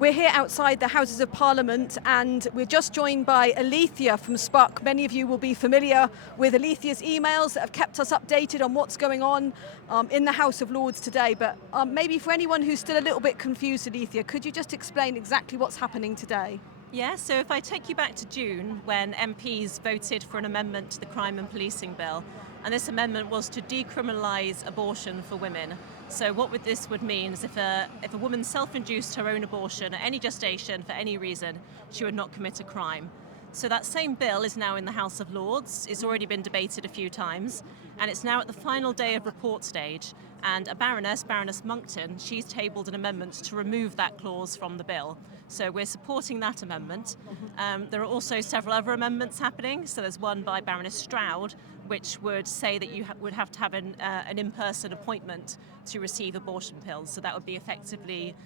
We're here outside the Houses of Parliament and we're just joined by Alithea from SPUC. Many of you will be familiar with Alethea's emails that have kept us updated on what's going on in the House of Lords today. But maybe for anyone who's still a little bit confused, Alithea, could you just explain exactly what's happening today? Yeah, so if I take you back to June when MPs voted for an amendment to the Crime and Policing Bill, and this amendment was to decriminalise abortion for women. So what this would mean is if a woman self-induced her own abortion at any gestation for any reason, she would not commit a crime. So that same bill is now in the House of Lords. It's already been debated a few times, and it's now at the final day of report stage. And a Baroness Monckton, she's tabled an amendment to remove that clause from the bill. So we're supporting that amendment. There are also several other amendments happening. So there's one by Baroness Stroud, which would say that you would have to have an in-person appointment to receive abortion pills. So that would be effectively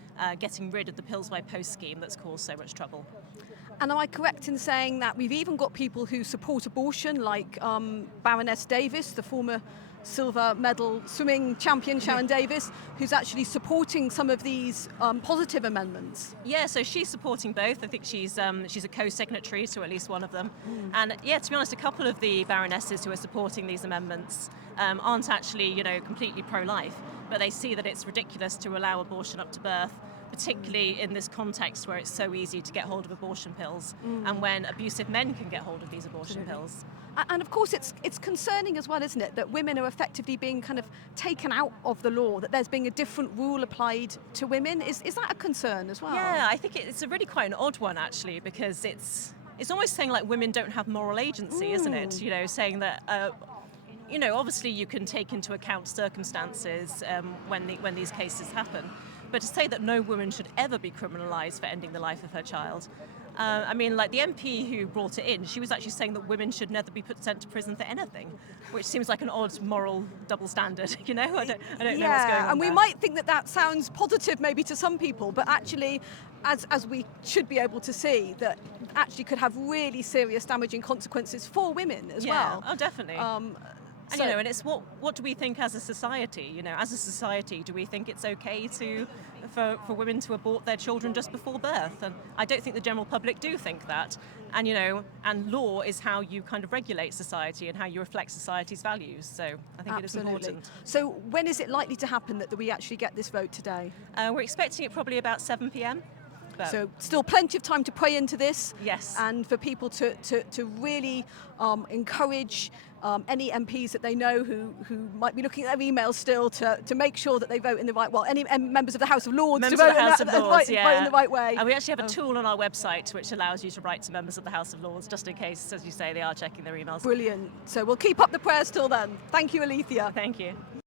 getting rid of the pills by post scheme that's caused so much trouble. And am I correct in saying that we've even got people who support abortion, like Baroness Davis, the former silver medal swimming champion Sharon Davis, who's actually supporting some of these positive amendments? Yeah, so she's supporting both. I think she's a co-signatory to at least one of them. And yeah, to be honest, a couple of the baronesses who are supporting these amendments aren't actually, completely pro-life, but they see that it's ridiculous to allow abortion up to birth, particularly in this context where it's so easy to get hold of abortion pills and when abusive men can get hold of these abortion pills. And of course it's concerning as well, isn't it, that women are effectively being kind of taken out of the law, that there's being a different rule applied to women. Is that a concern as well? Yeah, I think it's a really quite an odd one actually, because it's almost saying like women don't have moral agency, isn't it? Saying that obviously you can take into account circumstances when these cases happen. But to say that no woman should ever be criminalised for ending the life of her child, like the MP who brought it in, she was actually saying that women should never be sent to prison for anything, which seems like an odd moral double standard. I don't know what's going on. And we might think that sounds positive maybe to some people, but actually, as we should be able to see, that actually could have really serious damaging consequences for women as well. Oh, definitely. And it's what do we think as a society? As a society, do we think it's okay for women to abort their children just before birth? And I don't think the general public do think that. And law is how you kind of regulate society and how you reflect society's values. So I think it is important. So when is it likely to happen that we actually get this vote today? We're expecting it probably about 7 p.m. So still plenty of time to pray into this. Yes. And for people to really encourage any MPs that they know who might be looking at their emails still to make sure that they vote in the right, any members of the House of Lords to vote in the right way. And we actually have a tool on our website which allows you to write to members of the House of Lords, just in case, as you say, they are checking their emails. Brilliant. So we'll keep up the prayers till then. Thank you, Alithea. Thank you.